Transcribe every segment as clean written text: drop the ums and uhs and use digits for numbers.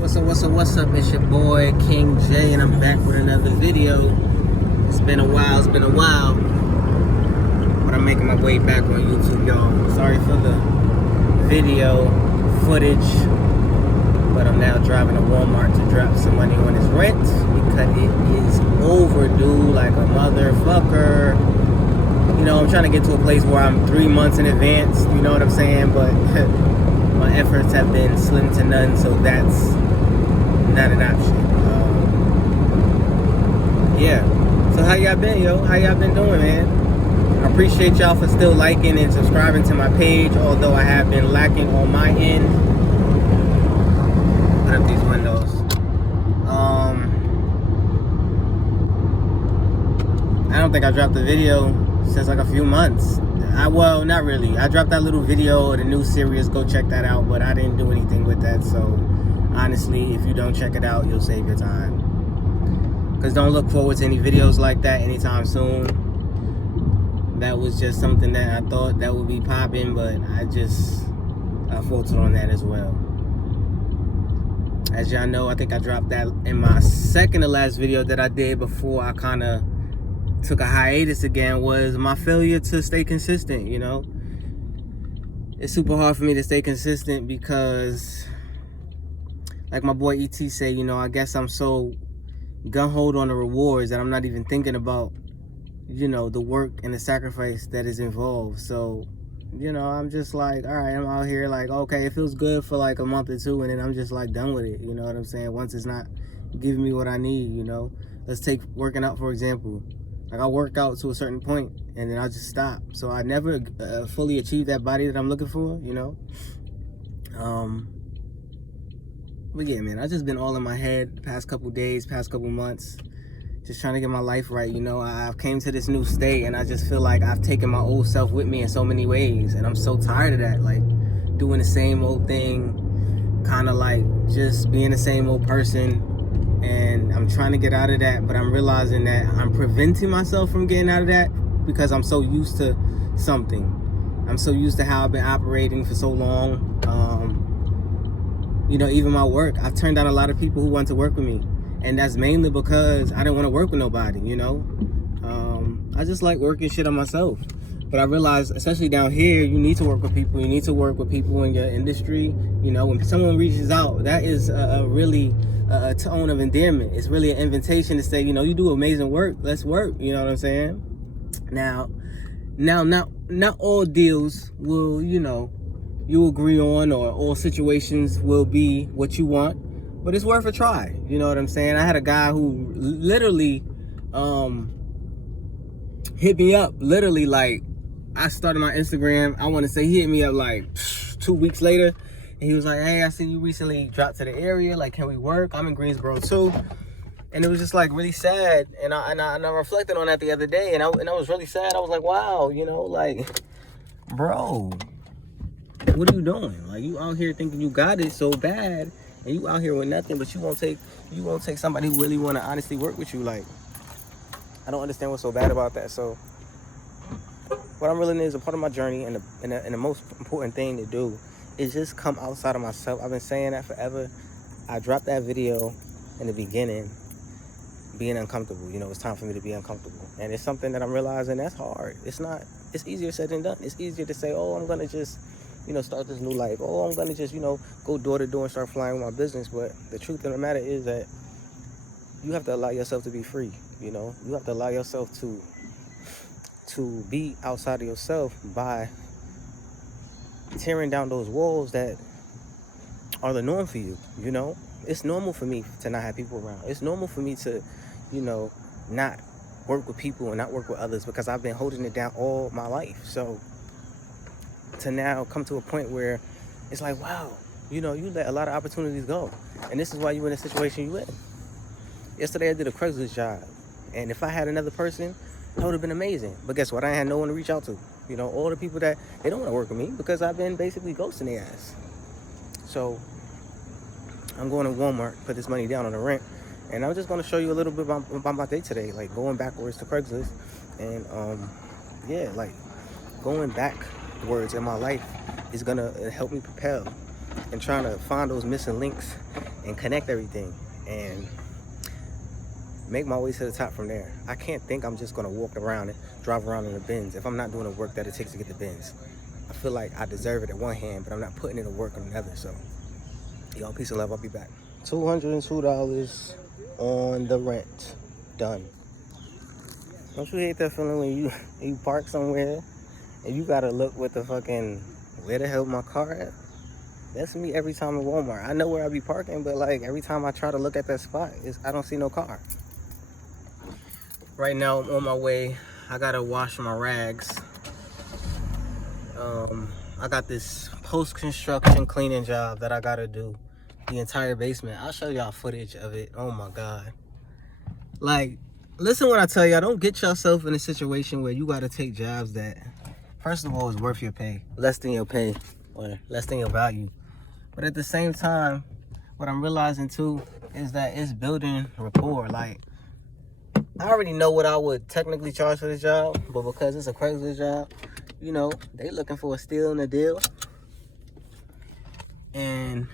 What's up? It's your boy King J, and I'm back with another video. It's been a while, but I'm making my way back on YouTube, y'all. Sorry for the video footage, but I'm now driving to Walmart to drop some money on his rent because it is overdue like a motherfucker. You know, I'm trying to get to a place where I'm 3 months in advance, you know what I'm saying? But my efforts have been slim to none, so that's not an option. Yeah. So how y'all been, yo? How y'all been doing, man? I appreciate y'all for still liking and subscribing to my page, although I have been lacking on my end. Put up these windows. I don't think I dropped a video since like a few months. Well, not really. I dropped that little video of the new series. Go check that out, but I didn't do anything with that, so honestly, if you don't check it out, you'll save your time. Because don't look forward to any videos like that anytime soon. That was just something that I thought that would be popping, but I faltered on that as well. As y'all know, I think I dropped that in my second to last video that I did before I kind of took a hiatus again, was my failure to stay consistent, you know? It's super hard for me to stay consistent because, like my boy ET say, you know, I guess I'm so gun-ho on the rewards that I'm not even thinking about, you know, the work and the sacrifice that is involved. So, you know, I'm just like, all right, I'm out here like, okay, it feels good for like a month or two, and then I'm just like done with it, you know what I'm saying? Once it's not giving me what I need, you know? Let's take working out, for example. Like, I work out to a certain point, and then I just stop. So I never fully achieve that body that I'm looking for, you know? But yeah, man, I've just been all in my head the past couple days, past couple months, just trying to get my life right, you know? I've came to this new state, and I just feel like I've taken my old self with me in so many ways, and I'm so tired of that, like, doing the same old thing, kind of like just being the same old person. And I'm trying to get out of that, but I'm realizing that I'm preventing myself from getting out of that because I'm so used to something. I'm so used to how I've been operating for so long. You know, even my work, I've turned down a lot of people who want to work with me. And that's mainly because I didn't want to work with nobody, you know? I just like working shit on myself. But I realized, especially down here, you need to work with people. You need to work with people in your industry. You know, when someone reaches out, that is a really a tone of endearment. It's really an invitation to say, you know, you do amazing work. Let's work. You know what I'm saying? Now, not all deals will, you know, you agree on, or all situations will be what you want. But it's worth a try. You know what I'm saying? I had a guy who literally hit me up. Literally, like, I started my Instagram. I want to say he hit me up like 2 weeks later. And he was like, hey, I see you recently dropped to the area. Like, can we work? I'm in Greensboro too. And it was just like really sad. And I reflected on that the other day. And I was really sad. I was like, wow, you know, like, bro, what are you doing? Like, you out here thinking you got it so bad. And you out here with nothing, but you won't take somebody who really want to honestly work with you. Like, I don't understand what's so bad about that. So what I'm really is a part of my journey, and the most important thing to do is just come outside of myself. I've been saying that forever. I dropped that video in the beginning, being uncomfortable. You know, it's time for me to be uncomfortable. And it's something that I'm realizing that's hard. It's easier said than done. It's easier to say, oh, I'm going to just, you know, start this new life. Oh, I'm going to just, you know, go door to door and start flying with my business. But the truth of the matter is that you have to allow yourself to be free. You know, you have to allow yourself to be outside of yourself by tearing down those walls that are the norm for you. You know, it's normal for me to not have people around. It's normal for me to, you know, not work with people and not work with others because I've been holding it down all my life. So to now come to a point where it's like, wow, you know, you let a lot of opportunities go, and this is why you're in the situation you're in. Yesterday I did a Craigslist job, and if I had another person, that would have been amazing. But guess what? I had no one to reach out to. You know, all the people that they don't want to work with me because I've been basically ghosting their ass. So I'm going to Walmart, put this money down on the rent, and I'm just going to show you a little bit about my day today, like going backwards to Craigslist, and yeah, like going backwards in my life is gonna help me propel and trying to find those missing links and connect everything and make my way to the top from there. I can't think I'm just gonna walk around and drive around in the Benz if I'm not doing the work that it takes to get the Benz. I feel like I deserve it at one hand, but I'm not putting in the work on another. So, yo, peace and love. I'll be back. $202 on the rent. Done. Don't you hate that feeling when you park somewhere and you gotta look with the fucking, where the hell my car at? That's me every time in Walmart. I know where I be parking, but like every time I try to look at that spot, I don't see no car. Right now I'm on my way. I gotta wash my rags. I got this post-construction cleaning job that I gotta do. The entire basement. I'll show y'all footage of it. Oh my God. Like, listen when I tell y'all, don't get yourself in a situation where you gotta take jobs that, first of all, is worth your pay. Less than your pay or less than your value. But at the same time, what I'm realizing too is that it's building rapport. Like, I already know what I would technically charge for this job, but because it's a Craigslist job, you know, they looking for a steal in the deal. And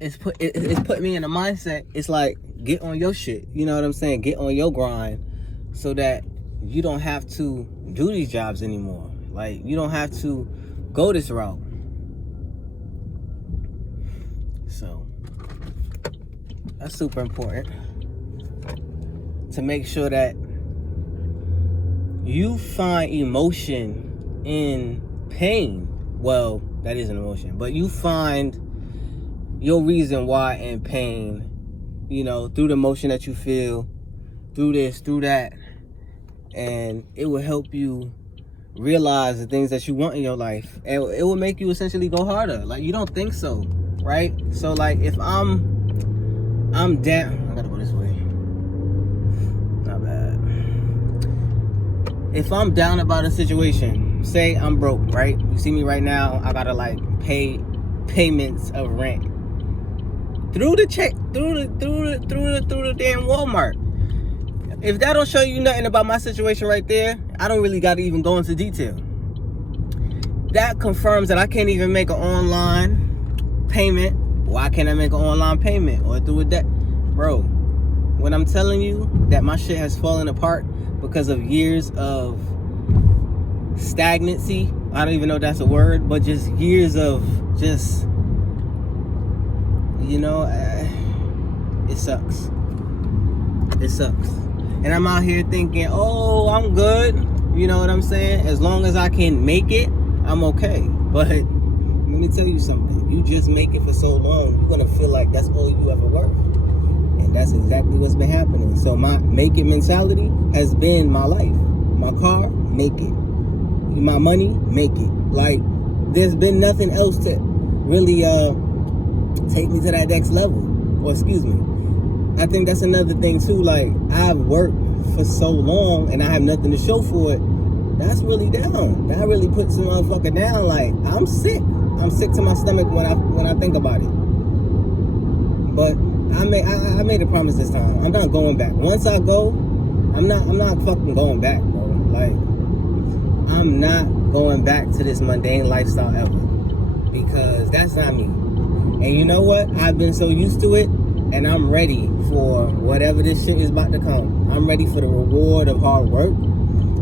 it's put me in a mindset. It's like, get on your shit. You know what I'm saying? Get on your grind so that you don't have to do these jobs anymore. Like, you don't have to go this route. So, that's super important. To make sure that you find emotion in pain. Well, that is an emotion, but you find your reason why in pain, you know, through the emotion that you feel, through this, through that, and it will help you realize the things that you want in your life, and it will make you essentially go harder. Like, you don't think so, right? So like, if I'm down, I gotta go this way. Not bad. If I'm down about a situation, say I'm broke, right? You see me right now, I gotta like pay payments of rent through the check, through the damn Walmart. If that don't show you nothing about my situation right there, I don't really gotta even go into detail. That confirms that I can't even make an online payment. Why can't I make an online payment or through a debt? Bro, when I'm telling you that my shit has fallen apart because of years of stagnancy, I don't even know if that's a word, but just years of just, you know, it sucks. It sucks. And I'm out here thinking, oh, I'm good. You know what I'm saying? As long as I can make it, I'm okay. But let me tell you something. You just make it for so long, you're going to feel like that's all you ever worth. And that's exactly what's been happening. So my make it mentality has been my life. My car, make it. My money, make it. Like, there's been nothing else to really take me to that next level. Or excuse me. I think that's another thing too. Like, I've worked for so long and I have nothing to show for it. That's really down. That really puts the motherfucker down. Like, I'm sick. I'm sick to my stomach when I think about it. But I made a promise this time. I'm not going back. Once I go, I'm not fucking going back, bro. Like, I'm not going back to this mundane lifestyle ever, because that's not me. And you know what? I've been so used to it, and I'm ready for whatever this shit is about to come. I'm ready for the reward of hard work.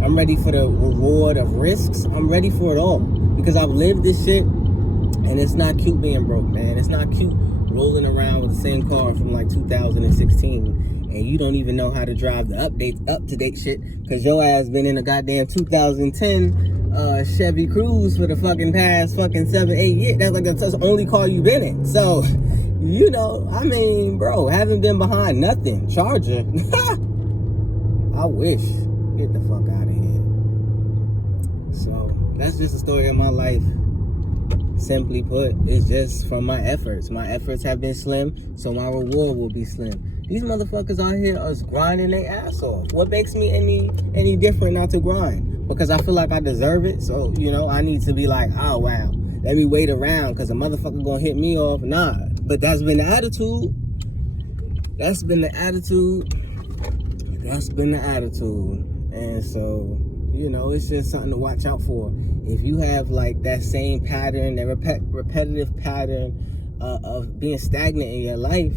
I'm ready for the reward of risks. I'm ready for it all, because I've lived this shit, and it's not cute being broke, man. It's not cute rolling around with the same car from like 2016, and you don't even know how to drive the up-to-date shit, because your ass been in a goddamn 2010 Chevy Cruze for the fucking past fucking 7-8 years. That's like the only car you've been in. So, you know, I mean, bro, haven't been behind nothing. Charger. I wish. Get the fuck out of here. So, that's just the story of my life. Simply put, it's just from my efforts. My efforts have been slim, so my reward will be slim. These motherfuckers out here are grinding their ass off. What makes me any different not to grind? Because I feel like I deserve it. So, you know, I need to be like, oh, wow, let me wait around because a motherfucker gonna hit me off. Nah, but that's been the attitude. That's been the attitude. That's been the attitude. And so, you know, it's just something to watch out for. If you have like that same pattern, that repetitive pattern of being stagnant in your life,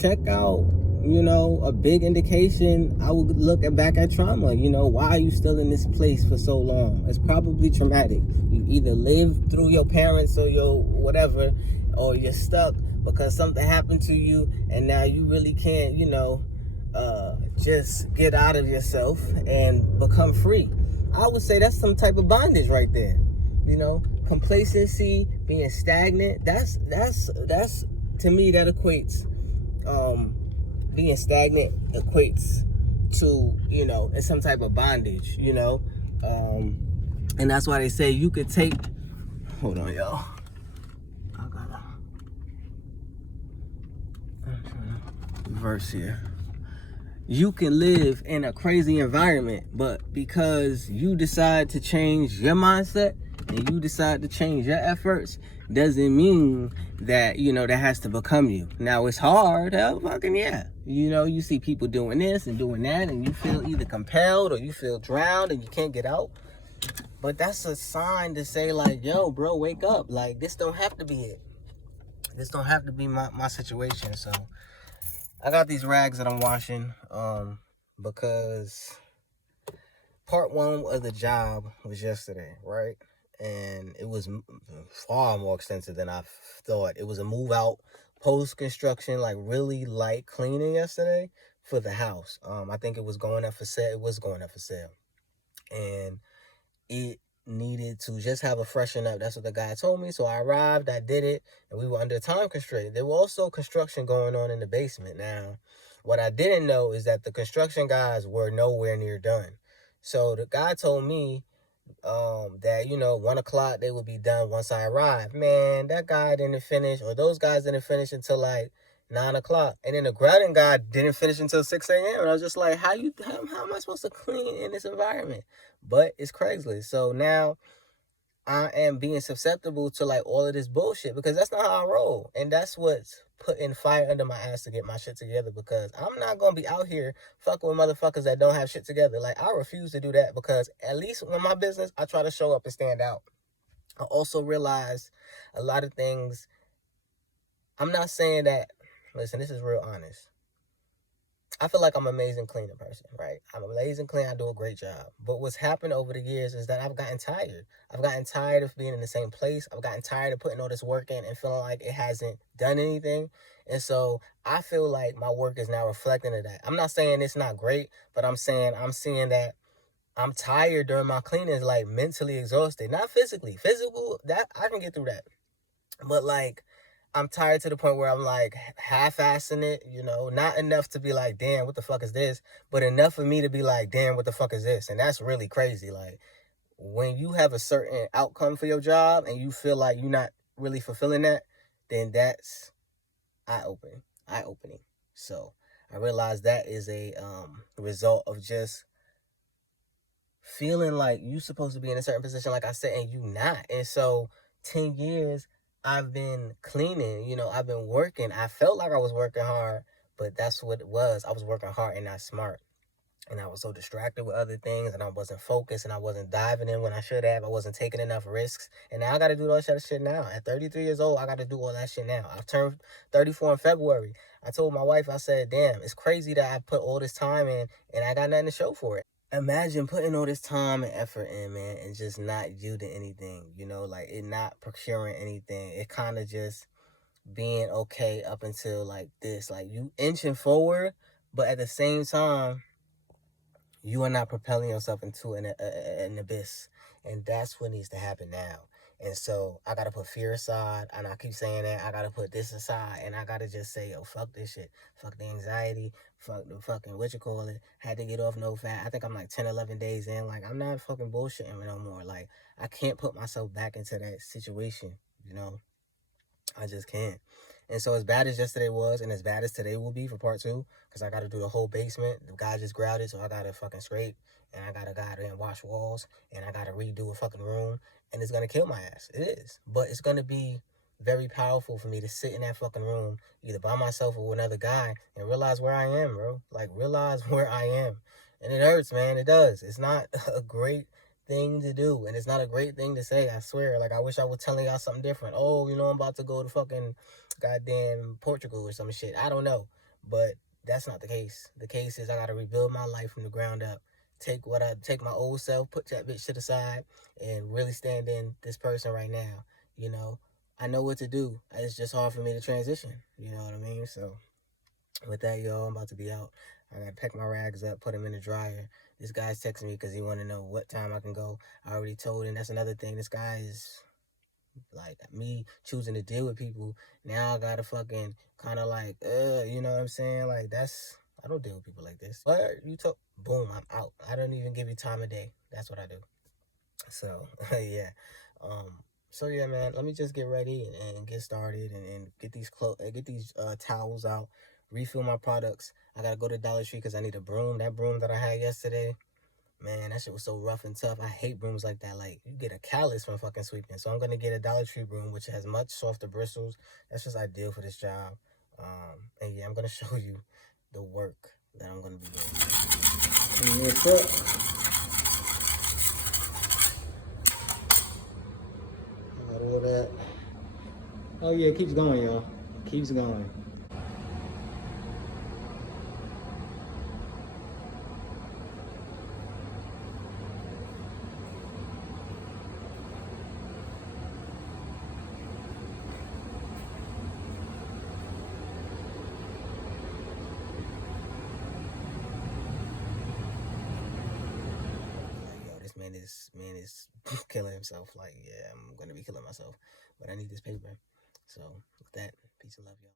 check out, you know, a big indication. I would look back at trauma. You know, why are you still in this place for so long? It's probably traumatic. You either lived through your parents or your whatever, or you're stuck because something happened to you and now you really can't, you know, just get out of yourself and become free. I would say that's some type of bondage right there. You know, complacency, being stagnant, that's to me, that equates, being stagnant equates to, you know, it's some type of bondage, you know. And that's why they say you could take, hold on, y'all. I'm trying to verse here. You can live in a crazy environment, but because you decide to change your mindset and you decide to change your efforts, doesn't mean that, you know, that has to become you. Now, it's hard, hell fucking yeah. You know, you see people doing this and doing that, and you feel either compelled or you feel drowned and you can't get out. But that's a sign to say, like, yo, bro, wake up. Like, this don't have to be it. This don't have to be my situation. So I got these rags that I'm washing, because part one of the job was yesterday, right? And it was far more extensive than I thought. It was a move out, post-construction, like really light cleaning yesterday for the house. I think it was going up for sale. It was going up for sale. And it needed to just have a freshen up. That's what the guy told me. So I arrived, I did it, and we were under time constraint. There was also construction going on in the basement. Now, what I didn't know is that the construction guys were nowhere near done. So the guy told me that, you know, 1 o'clock they would be done once I arrived. Man, that guy didn't finish, or those guys didn't finish until like 9 o'clock. And then the grouting guy didn't finish until 6 a.m. And I was just like, how am I supposed to clean in this environment? But it's Craigslist. So now I am being susceptible to like all of this bullshit, because that's not how I roll. And that's what's putting fire under my ass to get my shit together, because I'm not going to be out here fucking with motherfuckers that don't have shit together. Like, I refuse to do that, because at least in my business, I try to show up and stand out. I also realized a lot of things. I'm not saying that, listen, this is real honest. I feel like I'm an amazing cleaner person, right? I'm an amazing cleaner. I do a great job. But what's happened over the years is that I've gotten tired. I've gotten tired of being in the same place. I've gotten tired of putting all this work in and feeling like it hasn't done anything. And so I feel like my work is now reflecting of that. I'm not saying it's not great, but I'm saying I'm seeing that I'm tired during my cleanings, like mentally exhausted. Not physically. Physical, that I can get through that. But like, I'm tired to the point where I'm like half-assing it, you know, not enough to be like, damn, what the fuck is this? But enough for me to be like, damn, what the fuck is this? And that's really crazy. Like, when you have a certain outcome for your job and you feel like you're not really fulfilling that, then that's eye-opening. So I realized that is a result of just feeling like you're supposed to be in a certain position, like I said, and you not. And so 10 years I've been cleaning, you know, I've been working. I felt like I was working hard, but that's what it was. I was working hard and not smart. And I was so distracted with other things, and I wasn't focused, and I wasn't diving in when I should have. I wasn't taking enough risks. And now I got to do all that shit now. At 33 years old, I got to do all that shit now. I've turned 34 in February. I told my wife, I said, damn, it's crazy that I put all this time in and I got nothing to show for it. Imagine putting all this time and effort in, man, and just not yielding anything, you know, like it not procuring anything. It kind of just being okay up until like this, like you inching forward, but at the same time, you are not propelling yourself into an abyss. And that's what needs to happen now. And so I got to put fear aside, and I keep saying that. I got to put this aside, and I got to just say, yo, fuck this shit. Fuck the anxiety. Fuck the fucking, what you call it. Had to get off no fat. I think I'm like 10, 11 days in. Like, I'm not fucking bullshitting no more. Like, I can't put myself back into that situation, you know? I just can't. And so as bad as yesterday was, and as bad as today will be for part 2, because I got to do the whole basement. The guy just grouted, so I got to fucking scrape, and I got to go and wash walls, and I got to redo a fucking room, and it's going to kill my ass. It is. But it's going to be very powerful for me to sit in that fucking room, either by myself or with another guy, and realize where I am, bro. Like, realize where I am. And it hurts, man. It does. It's not a great thing to do, and it's not a great thing to say, I swear. Like, I wish I was telling y'all something different. Oh, you know, I'm about to go to fucking goddamn Portugal or some shit. I don't know. But that's not the case. The case is I gotta rebuild my life from the ground up. Take my old self, put that bitch to the side, and really stand in this person right now. You know, I know what to do. It's just hard for me to transition. You know what I mean? So with that, y'all, I'm about to be out. I gotta pack my rags up, put them in the dryer. This guy's texting me because he want to know what time I can go. I already told him. That's another thing. This guy is like me choosing to deal with people. Now I gotta fucking kind of like, you know what I'm saying? Like, I don't deal with people like this. But you talk, boom, I'm out. I don't even give you time of day. That's what I do. So yeah, so yeah, man. Let me just get ready and get started and get these towels out, refill my products. I gotta go to Dollar Tree because I need a broom. That broom that I had yesterday, man, that shit was so rough and tough. I hate brooms like that. Like, you get a callus from fucking sweeping. So I'm gonna get a Dollar Tree broom, which has much softer bristles. That's just ideal for this job. And yeah, I'm gonna show you the work that I'm gonna be doing. Clean this up. I got all that. Oh yeah, it keeps going, y'all. Keeps going. This man is killing himself. Like, yeah, I'm gonna be killing myself, but I need this paper. So with that, peace and love, y'all.